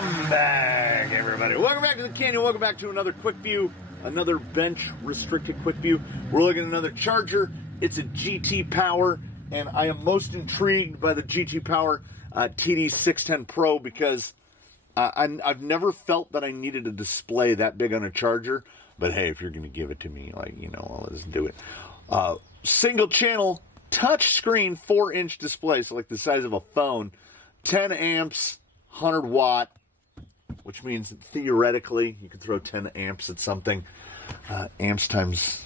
I'm back, everybody. Welcome back to the Canyon. Welcome back to another Quickview, another bench-restricted Quickview. We're looking at another charger. It's a GT Power, and I am most intrigued by the GT Power TD610 Pro because I've never felt that I needed a display that big on a charger. But hey, if you're going to give it to me, let's do it. Single channel, touch screen, 4-inch display, so like the size of a phone, 10 amps, 100 watt, which means theoretically you could throw 10 amps at something. Amps times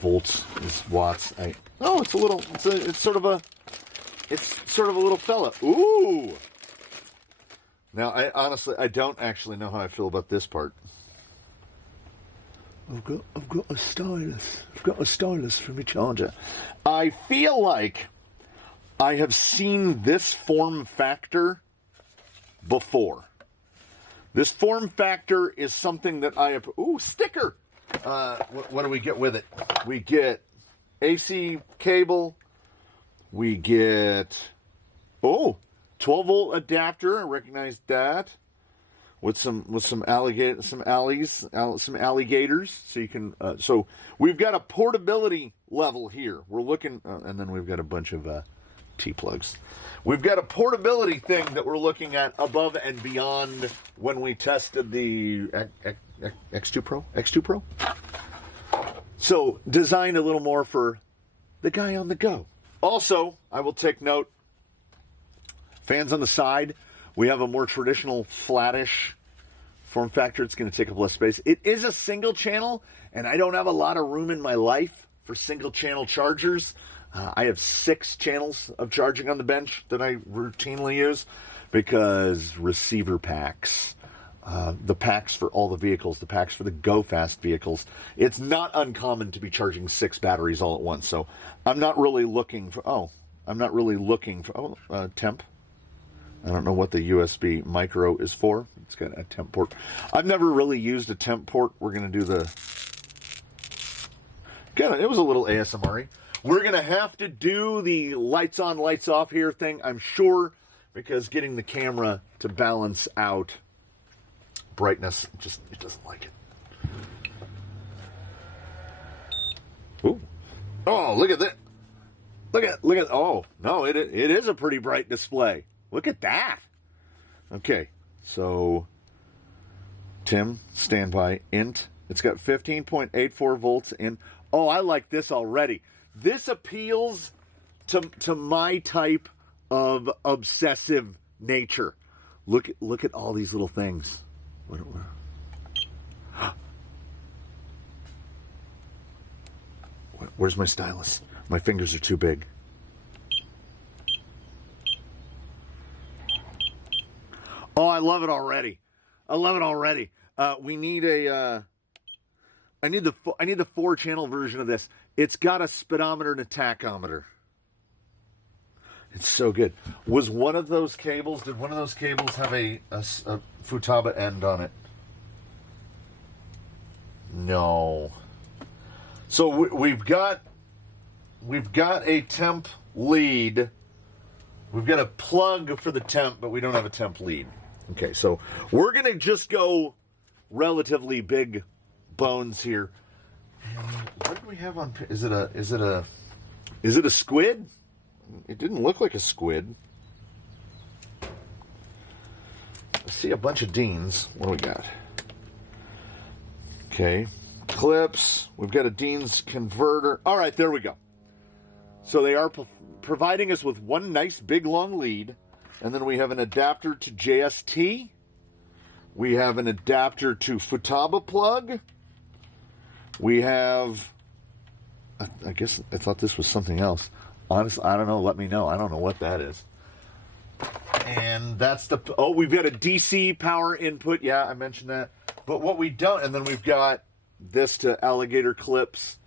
volts is watts. It's sort of a little fella. Ooh. Now I don't actually know how I feel about this part. I've got a stylus. I've got a stylus for my charger. I feel like I have seen this form factor before. This form factor is something that I have... Ooh, sticker! What do we get with it? We get AC cable. We get... 12-volt adapter. I recognize that. With some alligators. So you can... so we've got a portability level here. We're looking... and then we've got a bunch of... T-plugs. We've got a portability thing that we're looking at above and beyond when we tested the X2 Pro. X2 Pro. So designed a little more for the guy on the go. Also, I will take note, fans on the side, we have a more traditional flattish form factor. It's going to take up less space. It is a single channel, and I don't have a lot of room in my life for single channel chargers. I have 6 channels of charging on the bench that I routinely use because receiver packs, the packs for all the vehicles, the packs for the Go Fast vehicles, it's not uncommon to be charging 6 batteries all at once. So I'm not really looking for, temp. I don't know what the USB micro is for. It's got a temp port. I've never really used a temp port. We're going to do it was a little ASMR-y. We're going to have to do the lights on, lights off here thing, I'm sure, because getting the camera to balance out brightness, it doesn't like it. Ooh. Oh, look at that. Look at, oh, no, it is a pretty bright display. Look at that. Okay, so, Tim, standby, int. It's got 15.84 volts in. Oh, I like this already. This appeals to my type of obsessive nature. Look at all these little things. Where's my stylus? My fingers are too big. Oh, I love it already. We need a. I need the 4-channel version of this. It's got a speedometer and a tachometer. It's so good. Did one of those cables have a Futaba end on it? No. So we've got a temp lead. We've got a plug for the temp, but we don't have a temp lead. Okay, so we're going to just go relatively big bones here. What do we have on? Is it a squid? It didn't look like a squid. I see a bunch of Deans. What do we got? Okay, clips. We've got a Dean's converter. All right, there we go. So they are providing us with one nice big long lead, and then we have an adapter to JST. We have an adapter to Futaba plug. We have, I guess I thought this was something else. Honestly, I don't know. Let me know. I don't know what that is. And that's we've got a DC power input. Yeah, I mentioned that. But what we don't, and then we've got this to alligator clips.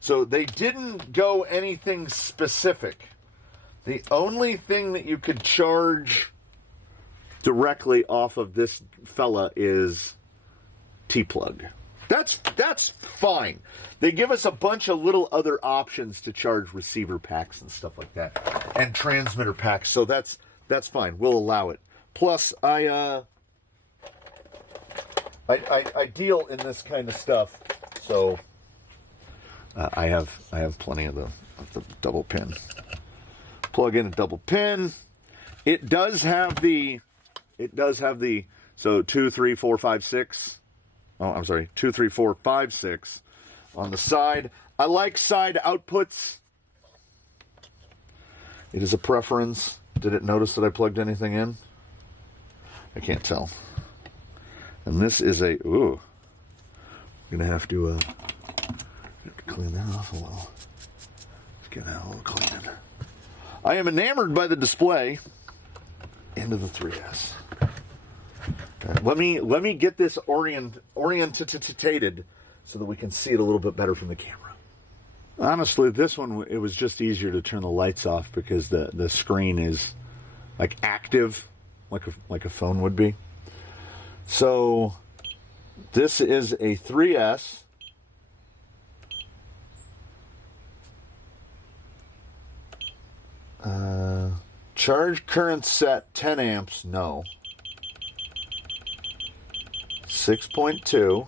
So they didn't go anything specific. The only thing that you could charge directly off of this fella is T-plug. That's fine. They give us a bunch of little other options to charge receiver packs and stuff like that, and transmitter packs. So that's fine. We'll allow it. Plus, I I deal in this kind of stuff, so I have plenty of the double pin. Plug in a double pin. It does have the so 2, 3, 4, 5, 6. Oh, I'm sorry, 2, 3, 4, 5, 6 on the side. I like side outputs. It is a preference. Did it notice that I plugged anything in? I can't tell. And this is a, ooh, I'm going to have to clean that off a little. Let's get that a little clean. I am enamored by the display. Into the 3S. Let me get this oriented so that we can see it a little bit better from the camera. Honestly, this one, it was just easier to turn the lights off because the screen is like active, like a phone would be. So this is a 3S. Charge current set 10 amps, no. 6.2.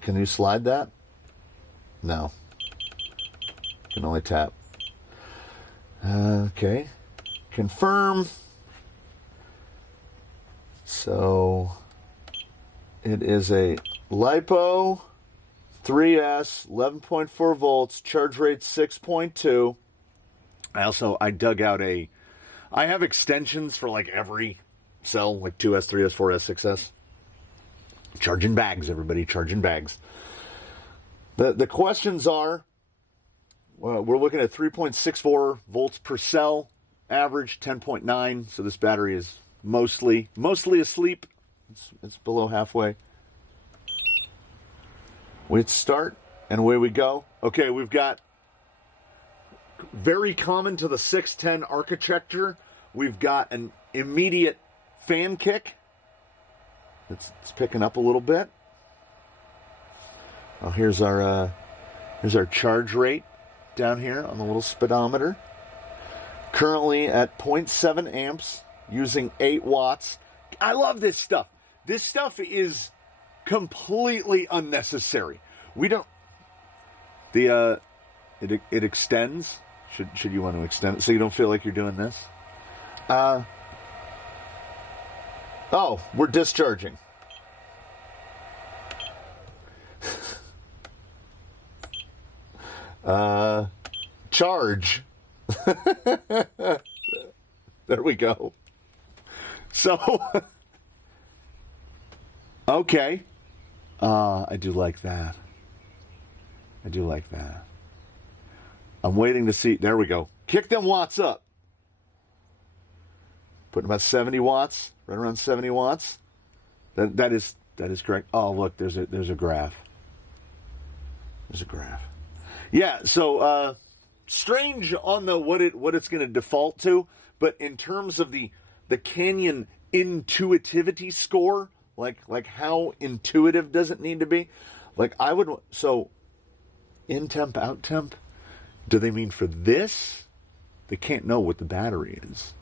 Can you slide that? No. Can only tap. Okay. Confirm. So it is a LiPo 3S, 11.4 volts, charge rate 6.2. I dug out I have extensions for like every cell, like 2S, 3S, 4S, 6S. Charging bags, everybody, charging bags. The questions are, well, we're looking at 3.64 volts per cell, average 10.9, so this battery is mostly asleep. It's below halfway. We start, and away we go. Okay, we've got very common to the 610 architecture. We've got an immediate fan kick. It's picking up a little bit. Oh, here's our charge rate down here on the little speedometer. Currently at 0.7 amps, using 8 watts. I love this stuff. This stuff is completely unnecessary. We don't. It extends. Should you want to extend it so you don't feel like you're doing this? Oh, we're discharging. Charge. There we go. So, okay. I do like that. I do like that. I'm waiting to see. There we go. Kick them watts up. Putting about 70 watts, right around 70 watts. That is correct. Oh, look, there's a graph. There's a graph. Yeah, so strange on the what it's going to default to, but in terms of the Canyon intuitivity score, like how intuitive does it need to be? Like I would, so in temp, out temp, do they mean for this? They can't know what the battery is.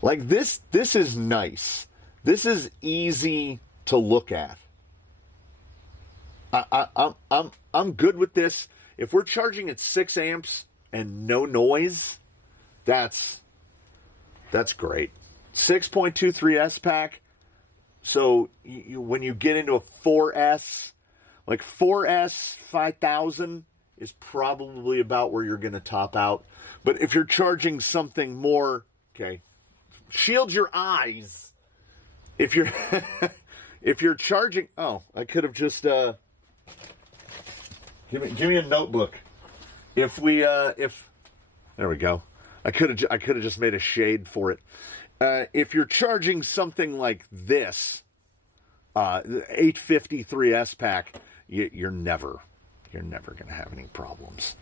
Like this is nice. This is easy to look at. I'm good with this. If we're charging at 6 amps and no noise, that's great. 6.23S pack. So when you get into a 4S, like 4S 5000 is probably about where you're going to top out. But if you're charging something more, okay, shield your eyes. If you're if you're charging, oh, I could have just give me a notebook. If there we go. I could have just made a shade for it. If you're charging something like this, 853S pack, you're never going to have any problems.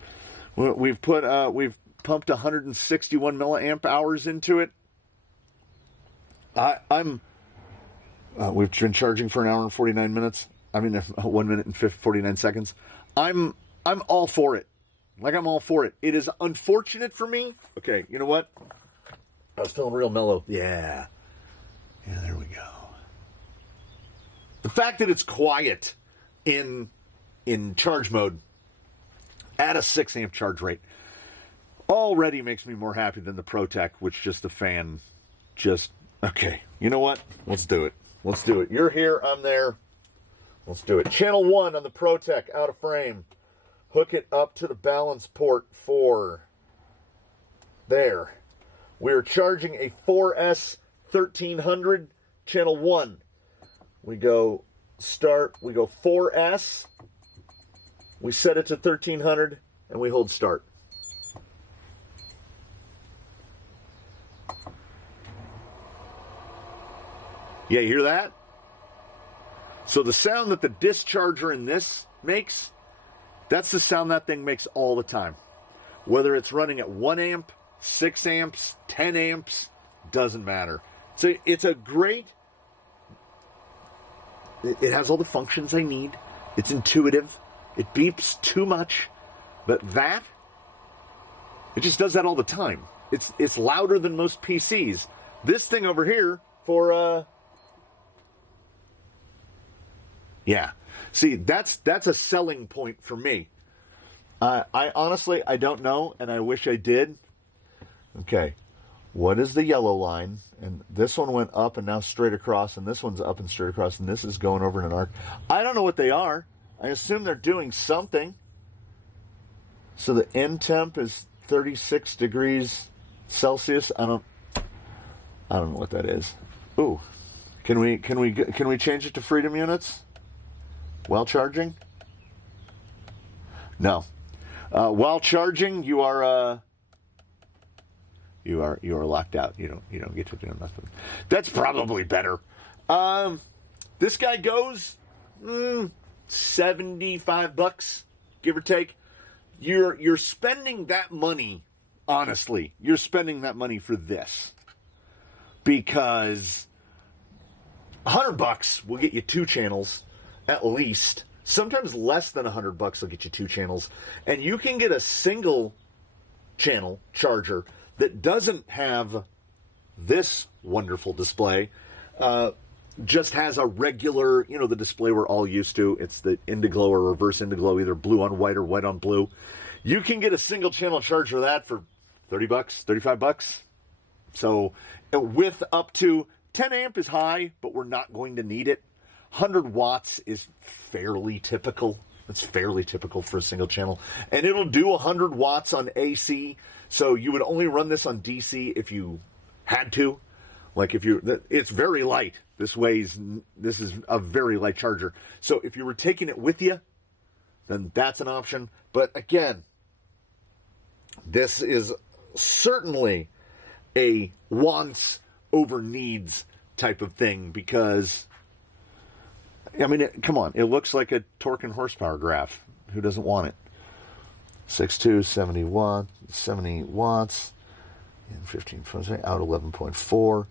We've pumped 161 milliamp hours into it. We've been charging for an hour and 49 minutes. 1 minute and 49 seconds. I'm all for it. Like, I'm all for it. It is unfortunate for me. Okay, you know what? I was feeling real mellow. Yeah. Yeah, there we go. The fact that it's quiet in charge mode at a 6 amp charge rate already makes me more happy than the ProTech, which just the fan just, okay, you know what? Let's do it. Let's do it. You're here, I'm there. Let's do it. Channel 1 on the ProTech, out of frame. Hook it up to the balance port 4. There. We're charging a 4S 1300, channel 1. We go start, we go 4S. We set it to 1300, and we hold start. Yeah, you hear that? So the sound that the discharger in this makes, that's the sound that thing makes all the time. Whether it's running at 1 amp, 6 amps, 10 amps, doesn't matter. So it's a great, it has all the functions I need. It's intuitive. It beeps too much. But that, it just does that all the time. It's louder than most PCs. This thing over here for, yeah. See, that's a selling point for me. I honestly, I don't know, and I wish I did. Okay. What is the yellow line? And this one went up and now straight across, and this one's up and straight across, and this is going over in an arc. I don't know what they are. I assume they're doing something. So the end temp is 36 degrees Celsius. I don't know what that is. Ooh. Can we change it to freedom units? While charging? No. While charging, you are locked out. You don't get to do nothing. That's probably better. This guy goes $75, give or take. You're spending that money, honestly. You're spending that money for this. Because $100 will get you 2 channels. At least. Sometimes less than $100 will get you 2 channels. And you can get a single channel charger that doesn't have this wonderful display. Just has a regular, the display we're all used to. It's the Indiglo or reverse Indiglo, either blue on white or white on blue. You can get a single channel charger of that for $30, $35. So with up to 10 amp is high, but we're not going to need it. 100 watts is fairly typical. It's fairly typical for a single channel. And it'll do 100 watts on AC. So you would only run this on DC if you had to. Like it's very light. This is a very light charger. So if you were taking it with you, then that's an option. But again, this is certainly a wants over needs type of thing because, I mean, come on. It looks like a torque and horsepower graph. Who doesn't want it? 6.2, 70 watts, and 15, out 11.4.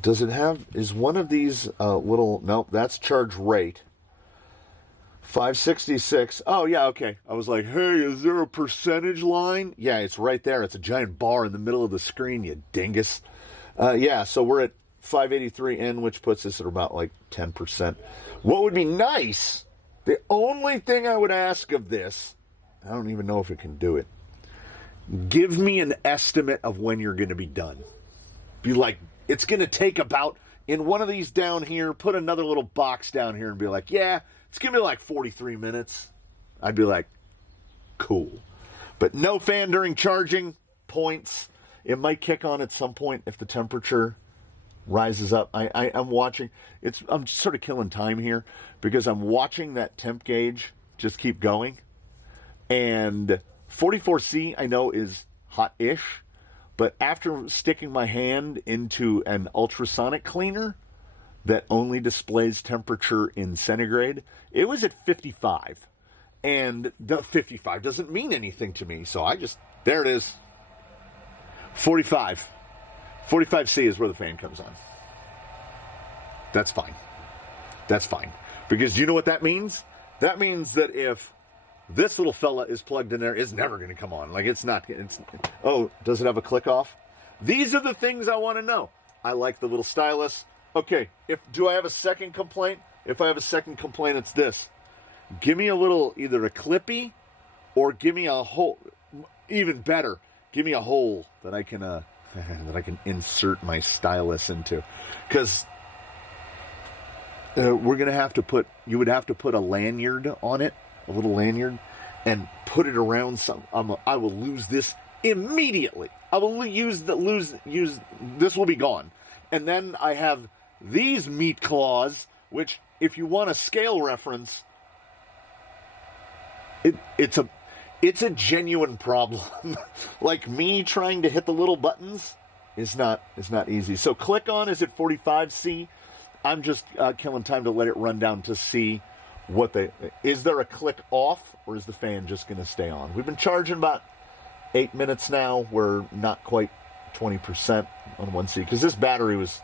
Does it have, is one of these little, nope, that's charge rate. 566. Oh, yeah, okay. I was like, hey, is there a percentage line? Yeah, it's right there. It's a giant bar in the middle of the screen, you dingus. Yeah, so we're at 583N, which puts us at about like 10%. What would be nice, the only thing I would ask of this, I don't even know if it can do it, give me an estimate of when you're going to be done. Be like, it's going to take about, in one of these down here, put another little box down here and be like, yeah, it's going to be like 43 minutes. I'd be like, cool. But no fan during charging, points. It might kick on at some point if the temperature rises up. I'm watching. I'm sort of killing time here because I'm watching that temp gauge just keep going. And 44C, I know, is hot-ish. But after sticking my hand into an ultrasonic cleaner that only displays temperature in centigrade, it was at 55. And the 55 doesn't mean anything to me. So there it is. 45. 45C is where the fan comes on. That's fine. That's fine. Because you know what that means? That means that if this little fella is plugged in there, it's never going to come on. Like, it's not. Oh, does it have a click off? These are the things I want to know. I like the little stylus. Okay, do I have a second complaint? If I have a second complaint, it's this. Give me a little, either a clippy, or give me a hole. Even better, give me a hole that I can insert my stylus into, because we're gonna have to put. You would have to put a lanyard on it, a little lanyard, and put it around some. I will lose this immediately. I will lose. This will be gone, and then I have these meat claws, which, if you want a scale reference, it's a genuine problem. Like me trying to hit the little buttons is not easy. So click on is at 45C. I'm just killing time to let it run down to see is there a click off, or is the fan just going to stay on? We've been charging about 8 minutes now. We're not quite 20% on 1C, because this battery was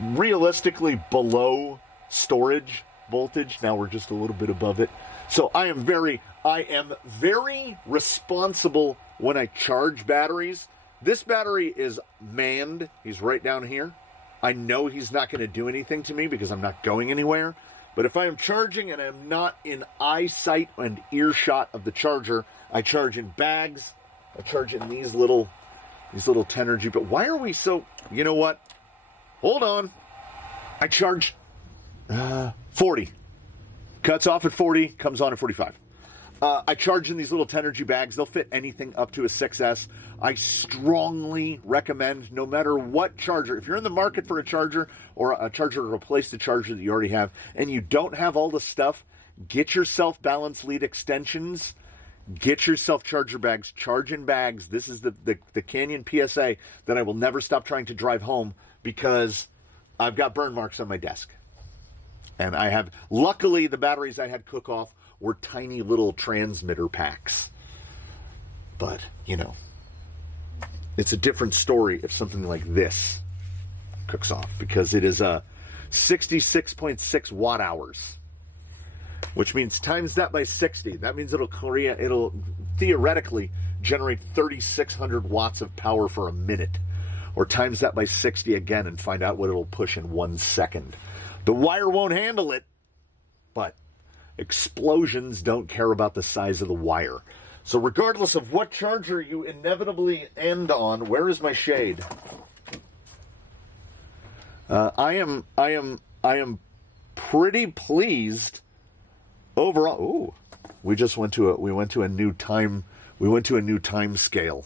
realistically below storage voltage. Now we're just a little bit above it. So I am very responsible when I charge batteries. This battery is manned. He's right down here. I know he's not going to do anything to me because I'm not going anywhere. But if I am charging and I'm not in eyesight and earshot of the charger, I charge in bags. I charge in these little Tenergy. But why are we so... You know what? Hold on. I charge 40. Cuts off at 40, comes on at 45. I charge in these little Tenergy bags. They'll fit anything up to a 6S. I strongly recommend, no matter what charger, if you're in the market for a charger or a charger to replace the charger that you already have, and you don't have all the stuff, get yourself balance lead extensions. Get yourself charger bags, charge in bags. This is the Canyon PSA that I will never stop trying to drive home, because I've got burn marks on my desk. And I have, luckily, the batteries I had cook off were tiny little transmitter packs. But, it's a different story if something like this cooks off, because it is a 66.6 watt hours, which means times that by 60. That means it'll theoretically generate 3,600 watts of power for a minute, or times that by 60 again and find out what it'll push in 1 second. The wire won't handle it, but explosions don't care about the size of the wire. So regardless of what charger you inevitably end on, where is my shade? I am pretty pleased overall. Ooh, we went to a new time scale.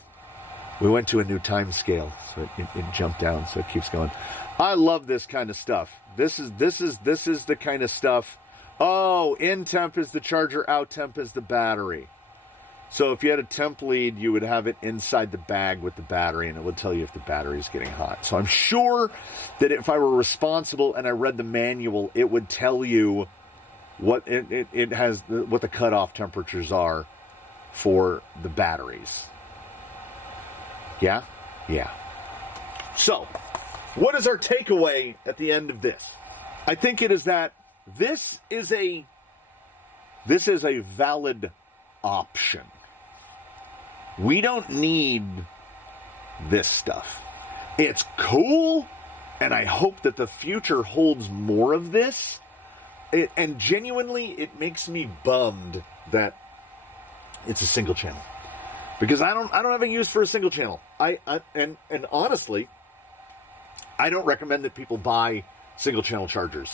So it jumped down, so it keeps going. I love this kind of stuff. This is the kind of stuff. Oh, in temp is the charger, out temp is the battery. So if you had a temp lead, you would have it inside the bag with the battery, and it would tell you if the battery is getting hot. So I'm sure that if I were responsible and I read the manual, it would tell you what it has, what the cutoff temperatures are for the batteries. Yeah? Yeah. So, what is our takeaway at the end of this? I think it is that this is a valid option. We don't need this stuff. It's cool, and I hope that the future holds more of this. And genuinely, it makes me bummed that it's a single channel, because I don't have a use for a single channel. And honestly, I don't recommend that people buy single channel chargers.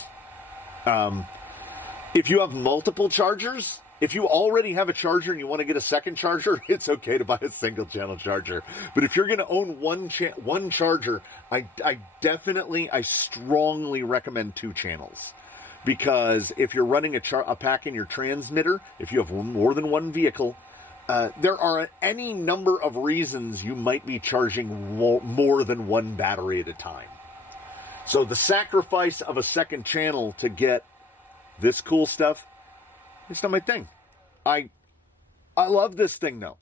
If you have multiple chargers, if you already have a charger and you want to get a second charger, it's okay to buy a single channel charger. But if you're going to own one charger, I strongly recommend 2 channels. Because if you're running a pack in your transmitter, if you have more than one vehicle, there are any number of reasons you might be charging more than one battery at a time. So the sacrifice of a second channel to get this cool stuff, it's not my thing. I love this thing, though.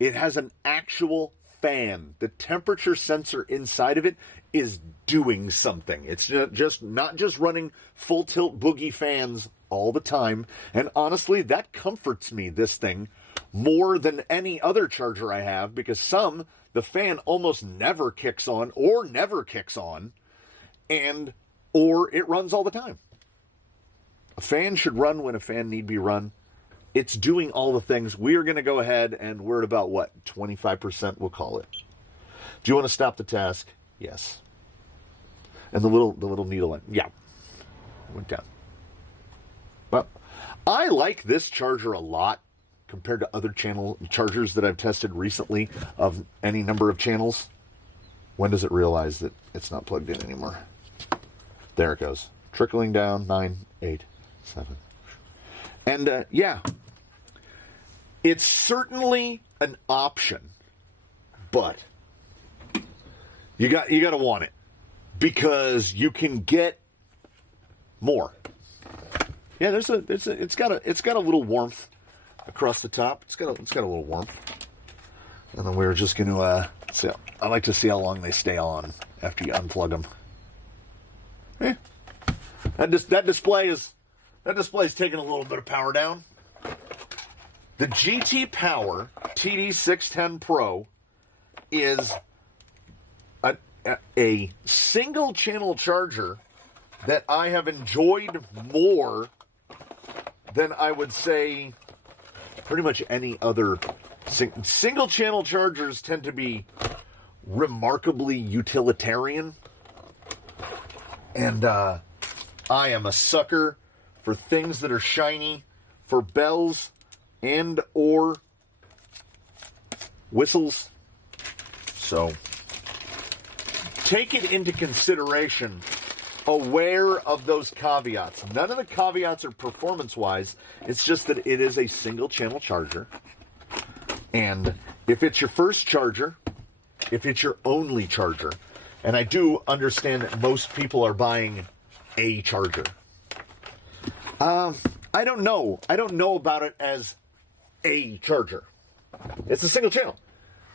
It has an actual fan. The temperature sensor inside of it is doing something. It's not just running full tilt boogie fans all the time. And honestly, that comforts me, this thing, more than any other charger I have, because some the fan almost never kicks on or never kicks on, or it runs all the time. A fan should run when a fan need be run. It's doing all the things. We are going to go ahead and we're at about, 25%, we'll call it. Do you want to stop the task? Yes. And the little needle, yeah, went down. Well, I like this charger a lot compared to other channel chargers that I've tested recently of any number of channels. When does it realize that it's not plugged in anymore? There it goes. Trickling down, 9, 8, 7. And yeah, it's certainly an option, but you got to want it because you can get more. Yeah, it's got a little warmth across the top. It's got a little warmth. And then we're just going to see. I like to see how long they stay on after you unplug them. Yeah. That display is taking a little bit of power down. The GT Power TD610 Pro is a single channel charger that I have enjoyed more than I would say pretty much any other. Single channel chargers tend to be remarkably utilitarian. And I am a sucker for things that are shiny, for bells and or whistles. So take it into consideration, aware of those caveats. None of the caveats are performance-wise. It's just that it is a single-channel charger. And if it's your first charger, if it's your only charger, and I do understand that most people are buying a charger. I don't know. I don't know about it as a charger. It's a single channel.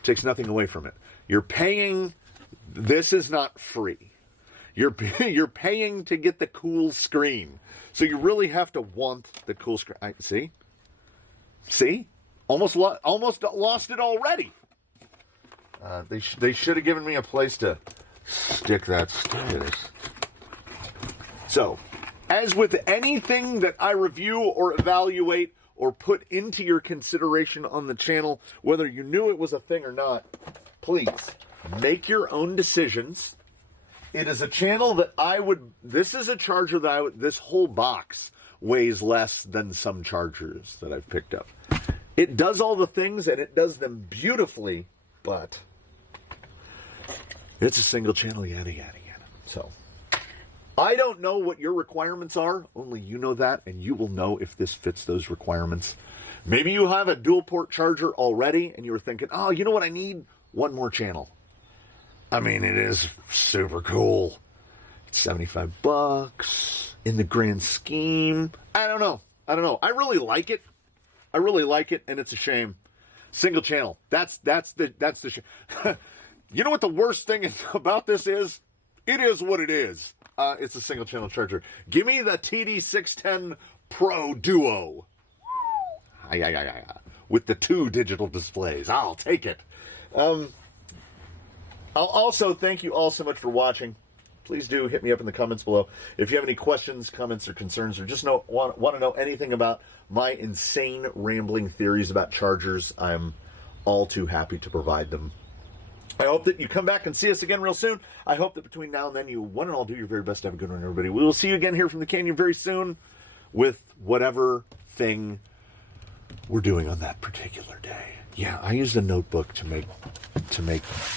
Takes nothing away from it. You're paying. This is not free. You're paying to get the cool screen. So you really have to want the cool screen. See? Almost lost it already. They should have given me a place to stick that status. So, as with anything that I review or evaluate or put into your consideration on the channel, whether you knew it was a thing or not, please make your own decisions. It is a channel that this is a charger that this whole box weighs less than some chargers that I've picked up. It does all the things and it does them beautifully, but it's a single channel, yada, yada, yada. So, I don't know what your requirements are. Only you know that, and you will know if this fits those requirements. Maybe you have a dual port charger already, and you were thinking, oh, you know what I need? One more channel. I mean, it is super cool. It's $75 in the grand scheme. I don't know. I really like it. And it's a shame. Single channel. That's the shame. You know what the worst thing about this is? It is what it is. It's a single channel charger. Give me the TD610 Pro Duo. With the 2 digital displays. I'll take it. I'll also thank you all so much for watching. Please do hit me up in the comments below. If you have any questions, comments, or concerns, or just want to know anything about my insane rambling theories about chargers, I'm all too happy to provide them. I hope that you come back and see us again real soon. I hope that between now and then you one and all do your very best to have a good one, everybody. We will see you again here from the Canyon very soon with whatever thing we're doing on that particular day. Yeah, I used a notebook to make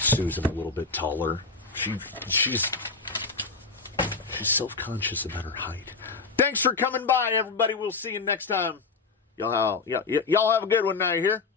Susan a little bit taller. She's self-conscious about her height. Thanks for coming by, everybody. We'll see you next time. Y'all have a good one now, you hear?